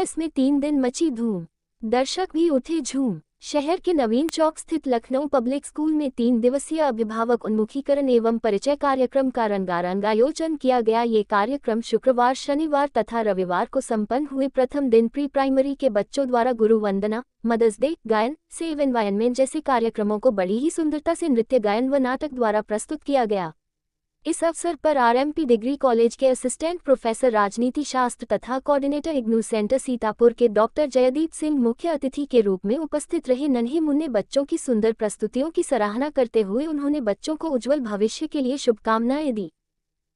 एमटीएस में 3 दिन मची धूम, दर्शक भी उठे झूम। शहर के नवीन चौक स्थित लखनऊ पब्लिक स्कूल में 3 दिवसीय अभिभावक उन्मुखीकरण एवं परिचय कार्यक्रम का रंगारंग आयोजन किया गया। ये कार्यक्रम शुक्रवार, शनिवार तथा रविवार को संपन्न हुए। प्रथम दिन प्री प्राइमरी के बच्चों द्वारा गुरु वंदना, मदर्स डे, गायन, सेव एनवायरनमेंट जैसे कार्यक्रमों को बड़ी ही सुंदरता से नृत्य, गायन व नाटक द्वारा प्रस्तुत किया गया। इस अवसर पर आरएमपी डिग्री कॉलेज के असिस्टेंट प्रोफेसर राजनीति शास्त्र तथा कोऑर्डिनेटर इग्नू सेंटर सीतापुर के डॉक्टर जयदीप सिंह मुख्य अतिथि के रूप में उपस्थित रहे। नन्हे मुन्ने बच्चों की सुंदर प्रस्तुतियों की सराहना करते हुए उन्होंने बच्चों को उज्जवल भविष्य के लिए शुभकामनाएं दी।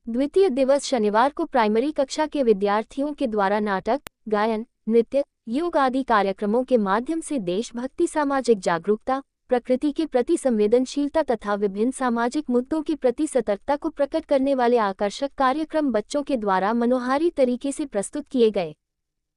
द्वितीय दिवस शनिवार को प्राइमरी कक्षा के विद्यार्थियों के द्वारा नाटक, गायन, नृत्य, योग आदि कार्यक्रमों के माध्यम से देशभक्ति, सामाजिक जागरूकता, प्रकृति के प्रति संवेदनशीलता तथा विभिन्न सामाजिक मुद्दों के प्रति सतर्कता को प्रकट करने वाले आकर्षक कार्यक्रम बच्चों के द्वारा मनोहारी तरीके से प्रस्तुत किए गए।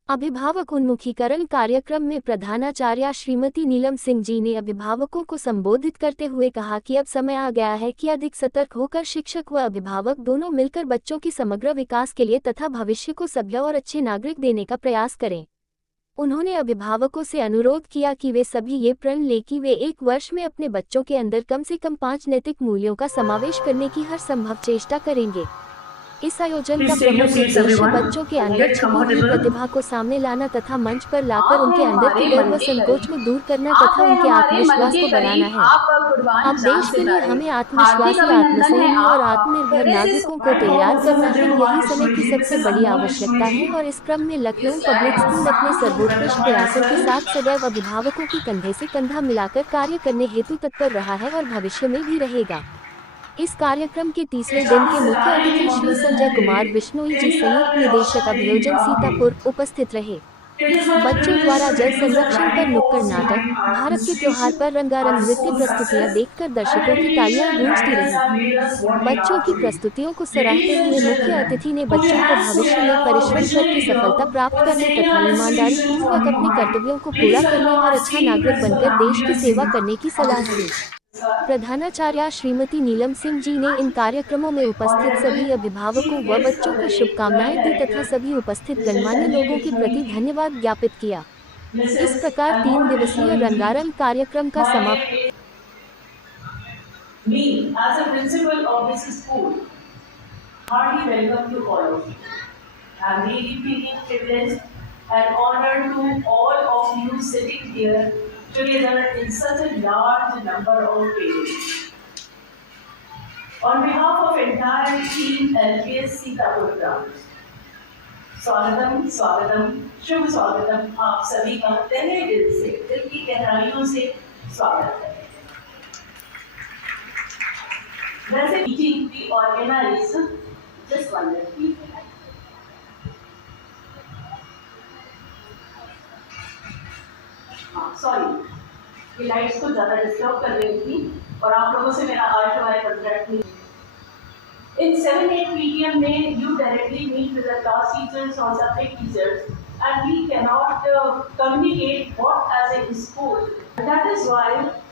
अभिभावक उन्मुखीकरण कार्यक्रम में प्रधानाचार्य श्रीमती नीलम सिंह जी ने अभिभावकों को संबोधित करते हुए कहा कि अब समय आ गया है कि अधिक सतर्क होकर शिक्षक व अभिभावक दोनों मिलकर बच्चों के समग्र विकास के लिए तथा भविष्य को सभ्य और अच्छे नागरिक देने का प्रयास करें। उन्होंने अभिभावकों से अनुरोध किया कि वे सभी ये प्रण लें कि वे एक वर्ष में अपने बच्चों के अंदर कम से कम 5 नैतिक मूल्यों का समावेश करने की हर संभव चेष्टा करेंगे। इस आयोजन का प्रमुख उद्देश्य बच्चों के अंदर छिपी हुई प्रतिभा को सामने लाना तथा मंच पर लाकर उनके अंदर के डर व संकोच को दूर करना तथा उनके आत्मविश्वास को बढ़ाना है। अब देश के लिए हमें आत्मविश्वासी, आत्मसंयमी और आत्मनिर्भर नागरिकों को तैयार करना है। यही समय की सबसे बड़ी आवश्यकता है और इस क्रम में लखनऊ पब्लिक स्कूल अपने सर्वोत्कृष्ट प्रयासों के साथ सदैव अभिभावकों की कंधे से कंधा मिलाकर कार्य करने हेतु तत्पर रहा है और भविष्य में भी रहेगा। इस कार्यक्रम के तीसरे दिन के मुख्य अतिथि श्री संजय कुमार बिश्नोई जी, संयुक्त निदेशक अभियोजन सीतापुर, उपस्थित रहे। बच्चों द्वारा जल संरक्षण पर नुक्कड़ नाटक, भारत के त्योहार पर रंगारंग नृत्य प्रस्तुतियां देखकर दर्शकों की तालियां गूंजती रहीं। बच्चों की प्रस्तुतियों को सराहते हुए मुख्य अतिथि ने बच्चों को भविष्य में परिश्रम करके सफलता प्राप्त करने तथा ईमानदारी पूर्वक अपने कर्तव्यों को पूरा करने और अच्छा नागरिक बनकर देश की सेवा करने की सलाह दी। प्रधानाचार्य श्रीमती नीलम सिंह जी ने इन कार्यक्रमों में उपस्थित सभी अभिभावकों व बच्चों को शुभकामनाएं दी तथा सभी उपस्थित गणमान्य लोगों के प्रति धन्यवाद ज्ञापित किया। इस प्रकार 3 दिवसीय रंगारंग कार्यक्रम का समापन। Me, as a principal of this school, heartily welcome you all of you. I'm really feeling privileged and honored to all of you sitting here together in such a large number of parents. On behalf of entire team LPS Sitapur branch, स्वागतम स्वागतम शुभ स्वागतम आप सभी का तहे दिल से, दिल की गहराइयों से स्वागत है। वैसे मीटिंग भी organize just one minute, sorry, ये लाइट्स को ज्यादा डिस्टर्ब कर रही थी और आप लोगों से मेरा आज हमारे कॉन्ट्रैक्ट नहीं। In 7-8 PTM में you directly meet with the class teachers or subject teachers and we cannot communicate what as a school. That is why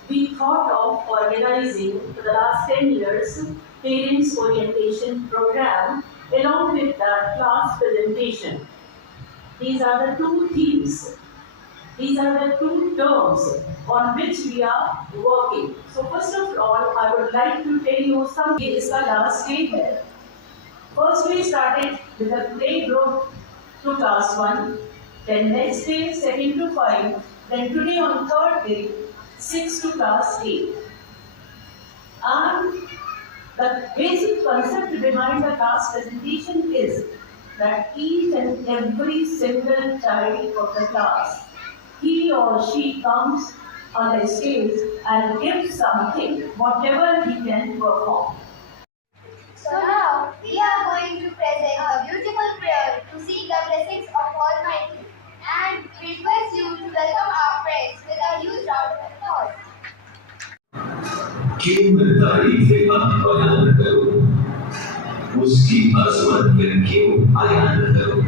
we thought of organizing for the last 10 years parents orientation program along with the class presentation. These are the two themes. These are the two terms on which we are working. So first of all, I would like to tell you some. This is the last day here. First we started with a play group to class 1, then next day 2nd to 5, then today on 3rd day 6 to class 8. And the basic concept behind the class presentation is that each and every single child of the class, he or she comes on the stage and gives something, whatever he can perform. So now we are going to present a beautiful prayer to seek the blessings of Almighty, and we request you to welcome our friends with a huge round of applause. क्यों मैं तारीफ़ें अब बयान करूं, उसकी अज़मत में क्यों बयान करूं।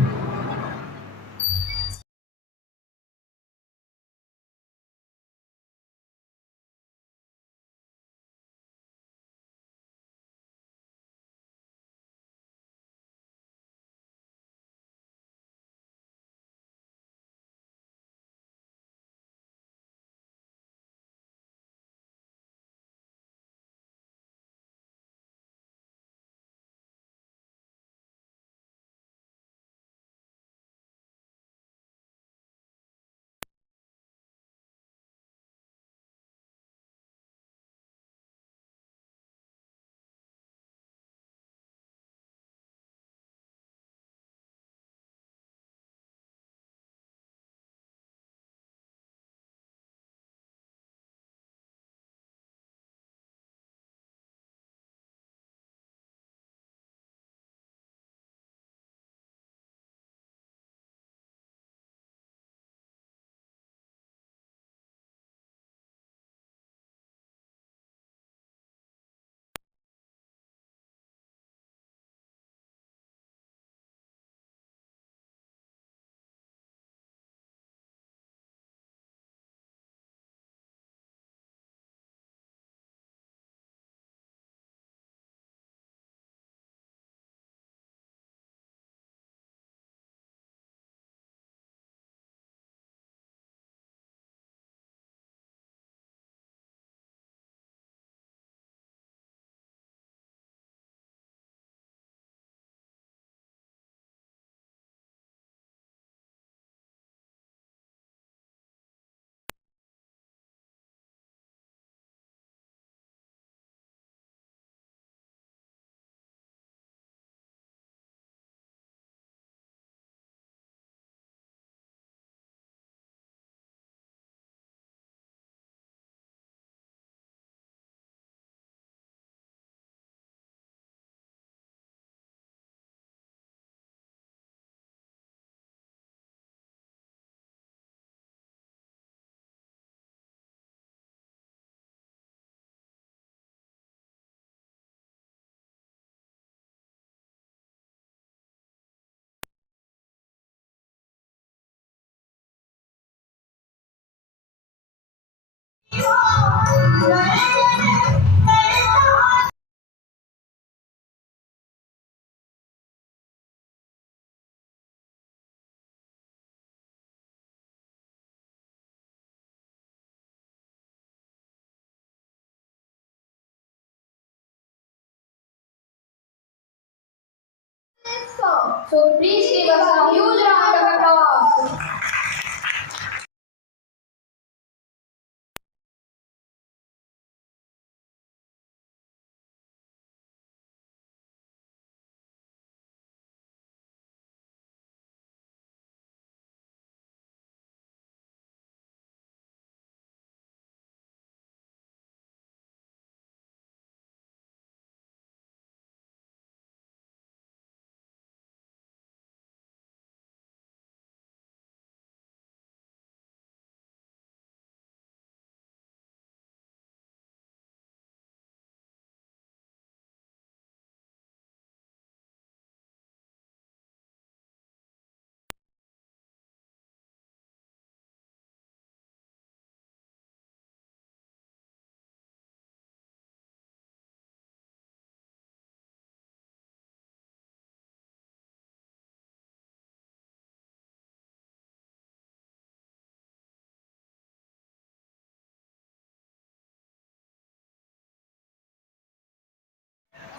So please give us a huge round of applause.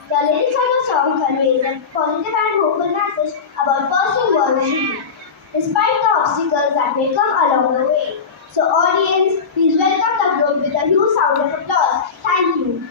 The lyrics of the song conveys a positive and hopeful message about pursuing one's dream, despite the obstacles that may come along the way. So audience, please welcome the group with a huge sound of applause. Thank you.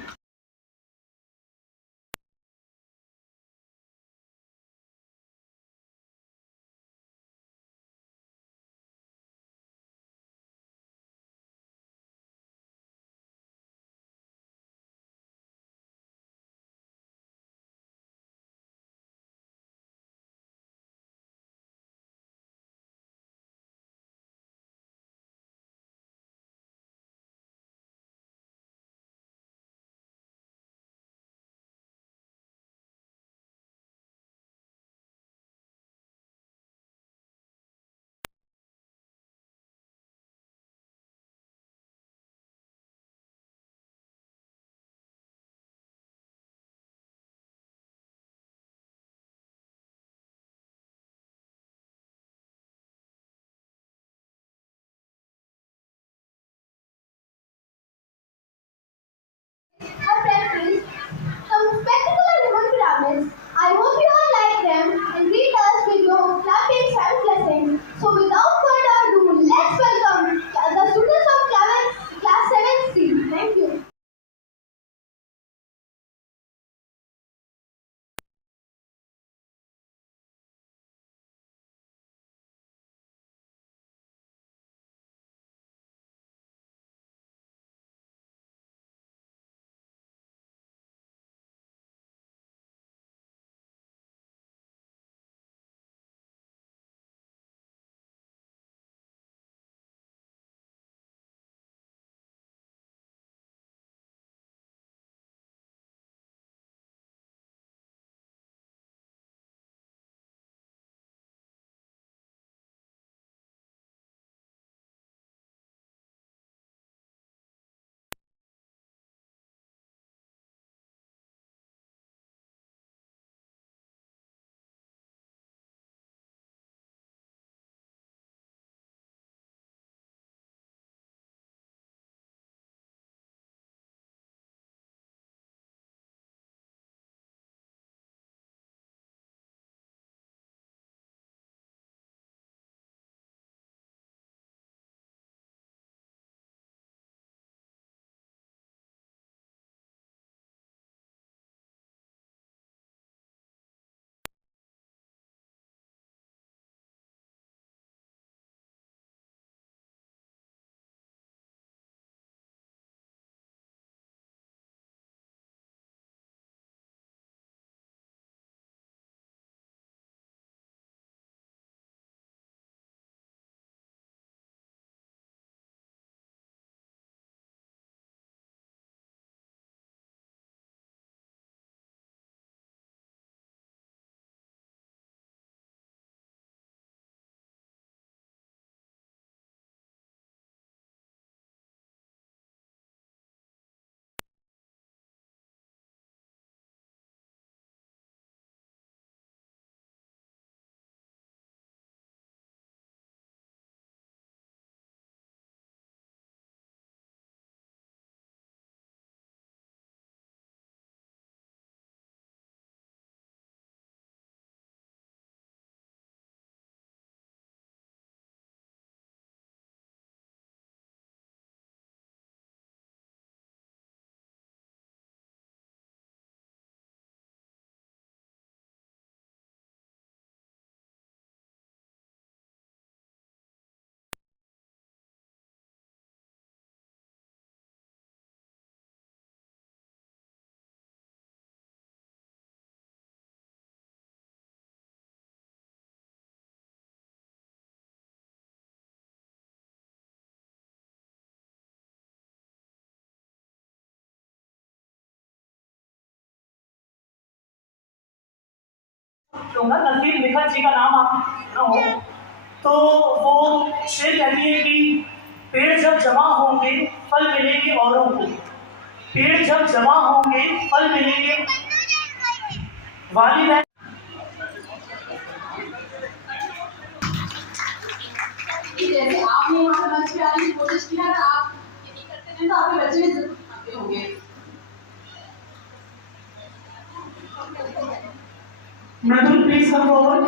लूंगा, नज़ीर निखत जी का नाम आप ना हो, तो वो शेर कहती है कि पेड़ जब जमा होंगे फल मिलेंगे औरों को, पेड़ जब जमा होंगे फल मिलेंगे वालिदैन। जैसे आपने यहाँ पे मंच पे आने की कोशिश की है ना, आप ये नहीं करते थे तो आपके बच्चे भी जरूर आते होंगे। मृदुल प्लीज कम फॉरवर्ड।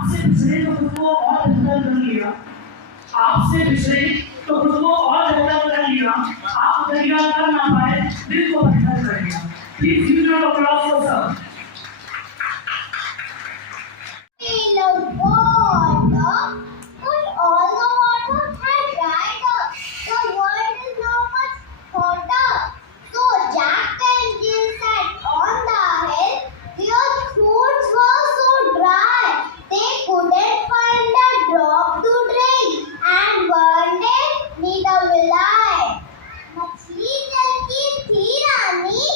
आपसे पिछड़े तो खुद को और बेहतर कर लिया, आपसे पिछड़े तो खुद को और बेहतर कर लिया, आप तैयार कर ना पाए, दिल को बेहतर कर लिया। Please give your applause for sir. Feel of water. But all the water had dried up. The world is now much hotter. So Jack and Jill sat on the hill. Their throats were so dry. They couldn't find a drop to drink. And one day, neither will I. मछली जल की थी रानी,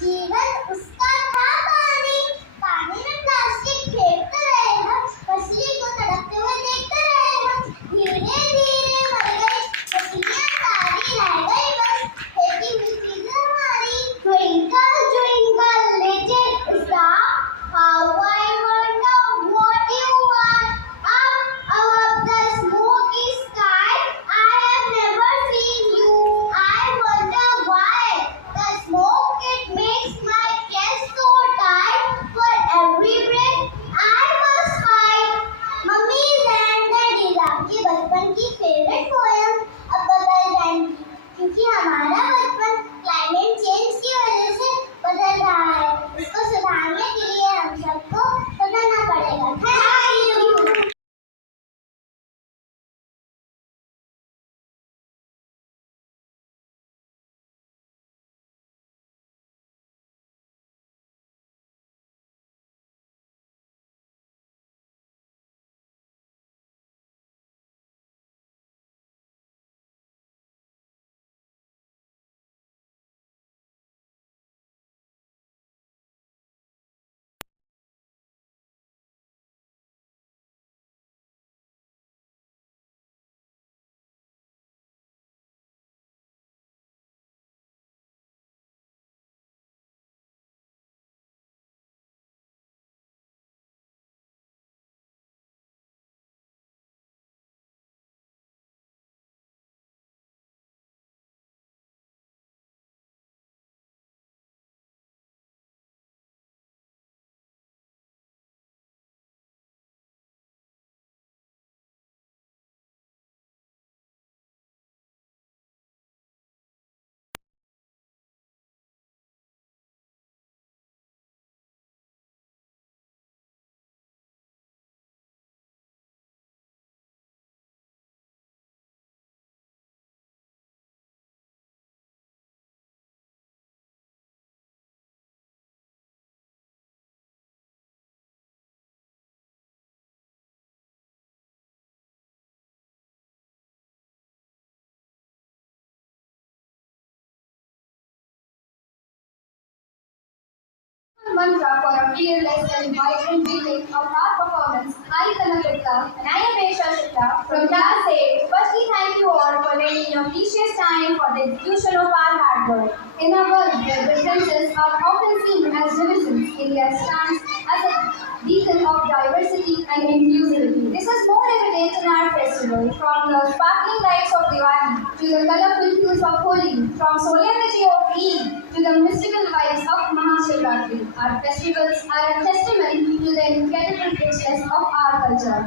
जीवन उसका था पानी। पानी में प्लास्टिक फेंकते रहे हम, मछली को तड़पते हुए देखते रहे हम। धीरे धीरे मर गई मछलियाँ, सारी रह गई बस फेंकी हुई चीजें हमारी। Twinkle twinkle little star, how I wonder what you are. Up above the smoky sky, I have never seen you. I wonder why. The smoke, it makes my chest so tight. For every breath I must fight. Mummies and daddies, आपके बचपन की favourite poem अब बदल जाएंगी, क्योंकि हमारा बचपन climate change की वजह से बदल रहा है। इसको सुधारने के लिए हम सबको बदलना पड़ेगा। Thank you. Mantra for a fearless and vibrant beginning of our performance. I, Tanna Gupta, and I am Resha Shukla from Class 8. Firstly, thank you all for taking your precious time for the execution of our hard work. In a world where differences are often seen as divisions, India stands as a beacon of diversity and inclusivity. This is more evident in our festival, from the sparkling lights of Diwali to the colorful hues of Holi, from solemnity of Eid to the mystical vibes of Mahashivratri. Our festivals are a testimony to the incredible richness of our culture.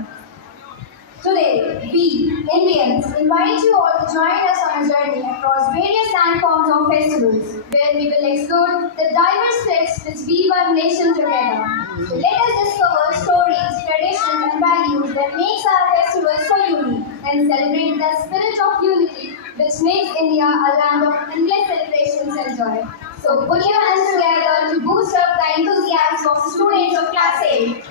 Today, we, Indians, invite you all to join us on a journey across various landforms of festivals, where we will explore the diverse threads which weave our nation together. So let us discover stories, traditions, and values that makes our festivals so unique, and celebrate the spirit of unity which makes India a land of endless celebrations and joy. So put your hands together to boost up the enthusiasm of students of Class 8.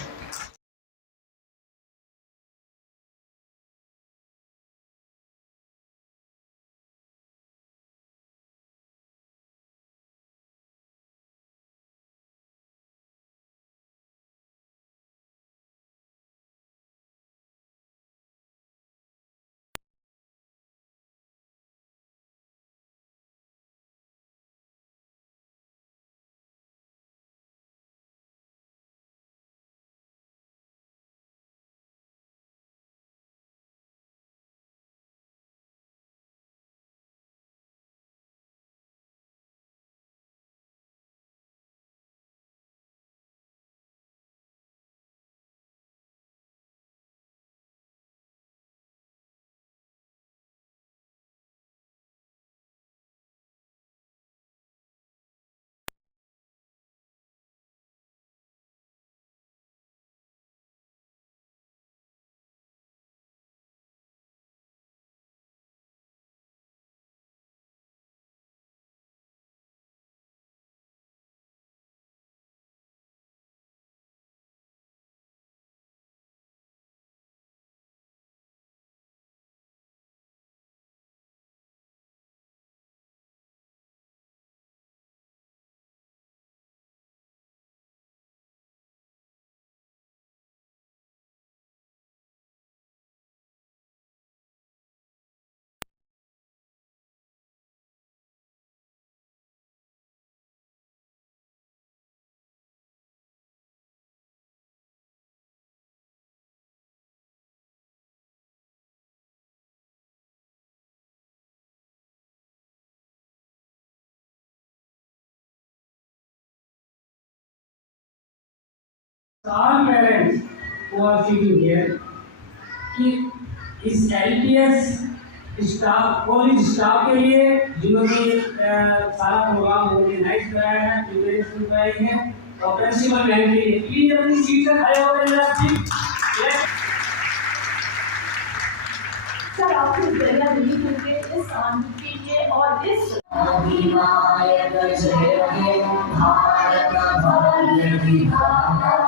all parents who are sitting here कि इस LPS staff college staff के लिए जिन्होंने सारा programme organise कराया है, प्रिपरेशन कराई है, और प्रिंसिपल मैम के लिए प्लीज अपनी सीट से खड़े होकर जरा सर आपको जरिया नहीं होंगे इस आंदोलन के लिए और इस अधिनायक जय हे भारत भाग्य विधाता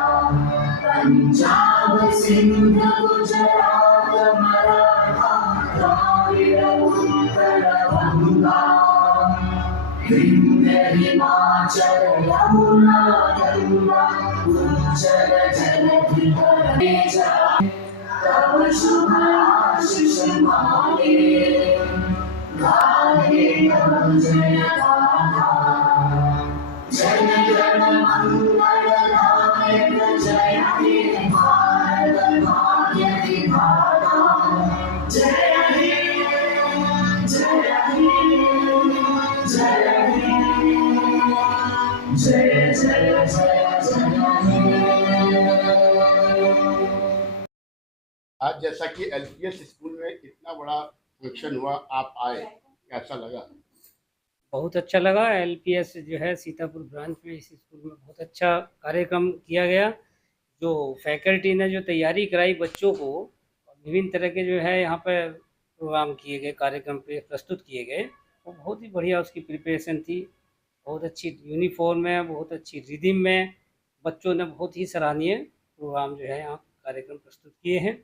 पंजाब सिंध गुजरात मराठा द्राविड़ उत्कल गंगा विंध्य हिमाचल यमुना गंगा उज्जल जलधि तब शुभ आशीष मांगे गाहे तब जय गाथा जय गण मंगल नायक जय हे भारत भाग्य विधाता जय हे जय हे जय हे जय जय जय जय आज जैसा कि LPS स्कूल में इतना बड़ा फंक्शन हुआ, आप आए, कैसा लगा? बहुत अच्छा लगा। LPS जो है सीतापुर ब्रांच में इस स्कूल में बहुत अच्छा कार्यक्रम किया गया। जो फैकल्टी ने जो तैयारी कराई बच्चों को, विभिन्न तरह के जो है यहाँ पर प्रोग्राम किए गए, कार्यक्रम पे प्रस्तुत किए गए, वो बहुत ही बढ़िया उसकी प्रिपरेशन थी। बहुत अच्छी यूनिफॉर्म में, बहुत अच्छी रिदिम में बच्चों ने बहुत ही सराहनीय प्रोग्राम जो है यहाँ कार्यक्रम प्रस्तुत किए हैं।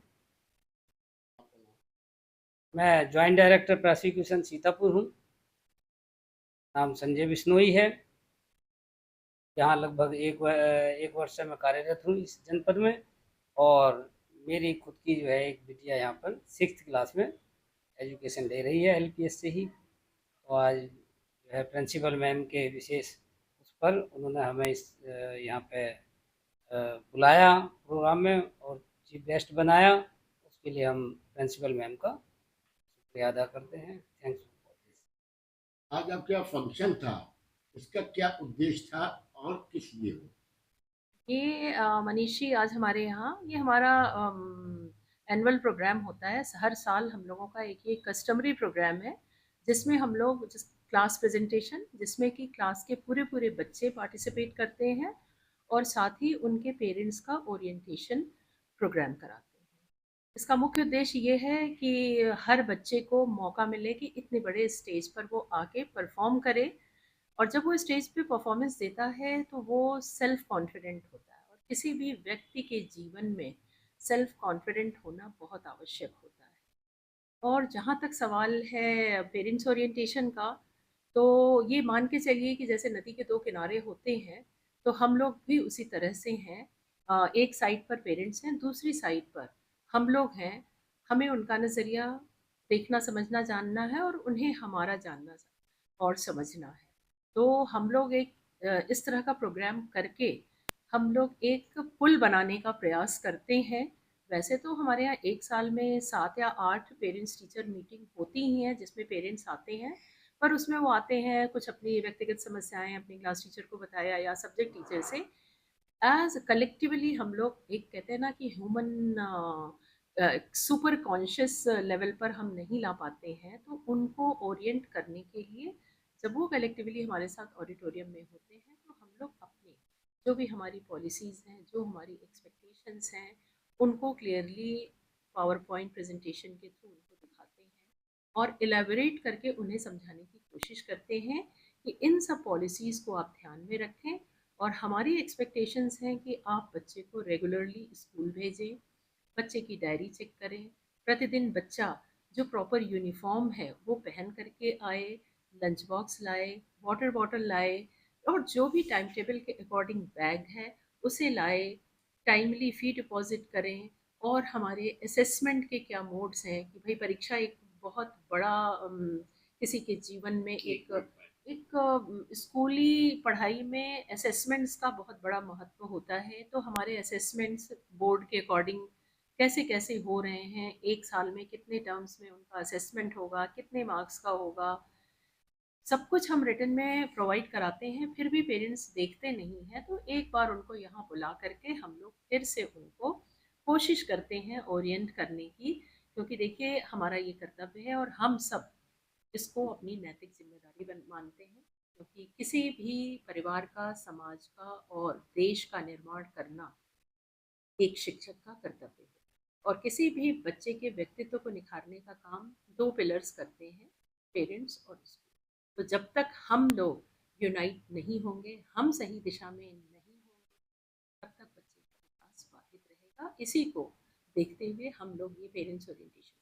मैं जॉइंट डायरेक्टर प्रोसिक्यूशन सीतापुर हूँ। नाम संजय बिश्नोई है। यहाँ लगभग एक वर्ष से मैं कार्यरत हूँ इस जनपद में, और मेरी खुद की जो है एक बिटिया यहाँ पर 6th क्लास में एजुकेशन ले रही है LPS से ही। तो आज जो है प्रिंसिपल मैम के विशेष उस पर उन्होंने हमें इस यहाँ पे बुलाया प्रोग्राम में और चीफ गेस्ट बनाया। उसके लिए हम प्रिंसिपल मैम का शुक्रिया अदा करते हैं। थैंक्स। आज आपका फंक्शन था, इसका क्या उद्देश्य था और किस लिए हो? ये मनीषी आज हमारे यहाँ ये हमारा एनुअल प्रोग्राम होता है। हर साल हम लोगों का एक ये कस्टमरी प्रोग्राम है जिसमें हम लोग क्लास प्रेजेंटेशन, जिसमें कि क्लास के पूरे बच्चे पार्टिसिपेट करते हैं और साथ ही उनके पेरेंट्स का ओरिएंटेशन प्रोग्राम कराते हैं। इसका मुख्य उद्देश्य ये है कि हर बच्चे को मौका मिले कि इतने बड़े स्टेज पर वो आके परफॉर्म करे, और जब वो स्टेज पे परफॉर्मेंस देता है तो वो सेल्फ कॉन्फिडेंट होता है। और किसी भी व्यक्ति के जीवन में सेल्फ कॉन्फिडेंट होना बहुत आवश्यक होता है। और जहाँ तक सवाल है पेरेंट्स ओरिएंटेशन का, तो ये मान के चलिए कि जैसे नदी के दो किनारे होते हैं, तो हम लोग भी उसी तरह से हैं। एक साइड पर पेरेंट्स हैं, दूसरी साइड पर हम लोग हैं। हमें उनका नज़रिया देखना, समझना, जानना है और उन्हें हमारा जानना और समझना है। तो हम लोग एक इस तरह का प्रोग्राम करके हम लोग एक पुल बनाने का प्रयास करते हैं। वैसे तो हमारे यहाँ एक साल में 7 या 8 पेरेंट्स टीचर मीटिंग होती ही हैं जिसमें पेरेंट्स आते हैं, पर उसमें वो आते हैं कुछ अपनी व्यक्तिगत समस्याएं अपनी क्लास टीचर को बताया या सब्जेक्ट टीचर से। एज कलेक्टिवली हम लोग एक कहते हैं ना कि ह्यूमन सुपर कॉन्शियस लेवल पर हम नहीं ला पाते हैं, तो उनको ओरिएंट करने के लिए जब वो कलेक्टिवली हमारे साथ ऑडिटोरियम में होते हैं तो हम लोग अपने जो भी हमारी पॉलिसीज़ हैं, जो हमारी एक्सपेक्टेशंस हैं, उनको क्लियरली पावर पॉइंट प्रेजेंटेशन के थ्रू उनको दिखाते हैं और एलेबोरेट करके उन्हें समझाने की कोशिश करते हैं कि इन सब पॉलिसीज़ को आप ध्यान में रखें। और हमारी एक्सपेक्टेशंस हैं कि आप बच्चे को रेगुलरली स्कूल भेजें, बच्चे की डायरी चेक करें, प्रतिदिन बच्चा जो प्रॉपर यूनिफॉर्म है वो पहन करके आए, लंच बॉक्स लाए, वाटर बॉटल लाए, और जो भी टाइम टेबल के अकॉर्डिंग बैग है उसे लाए, टाइमली फ़ी डिपॉज़िट करें। और हमारे असेसमेंट के क्या मोड्स हैं कि भाई परीक्षा एक बहुत बड़ा किसी के जीवन में एक स्कूली पढ़ाई में असेसमेंट्स का बहुत बड़ा महत्व होता है। तो हमारे असेसमेंट्स बोर्ड के अकॉर्डिंग कैसे कैसे हो रहे हैं, एक साल में कितने टर्म्स में उनका असेसमेंट होगा, कितने मार्क्स का होगा, सब कुछ हम रिटर्न में प्रोवाइड कराते हैं, फिर भी पेरेंट्स देखते नहीं हैं, तो एक बार उनको यहाँ बुला करके हम लोग फिर से उनको कोशिश करते हैं ओरिएंट करने की, क्योंकि देखिए हमारा ये कर्तव्य है और हम सब इसको अपनी नैतिक जिम्मेदारी मानते हैं, क्योंकि किसी भी परिवार का, समाज का और देश का निर्माण करना एक शिक्षक का कर्तव्य है। और किसी भी बच्चे के व्यक्तित्व को निखारने का काम दो पिलर्स करते हैं, पेरेंट्स और स्कूल। तो जब तक हम लोग यूनाइट नहीं होंगे, हम सही दिशा में नहीं होंगे, तब तक बच्चे का विकास बाधित रहेगा। इसी को देखते हुए हम लोग ये पेरेंट्स ओरिएंटेशन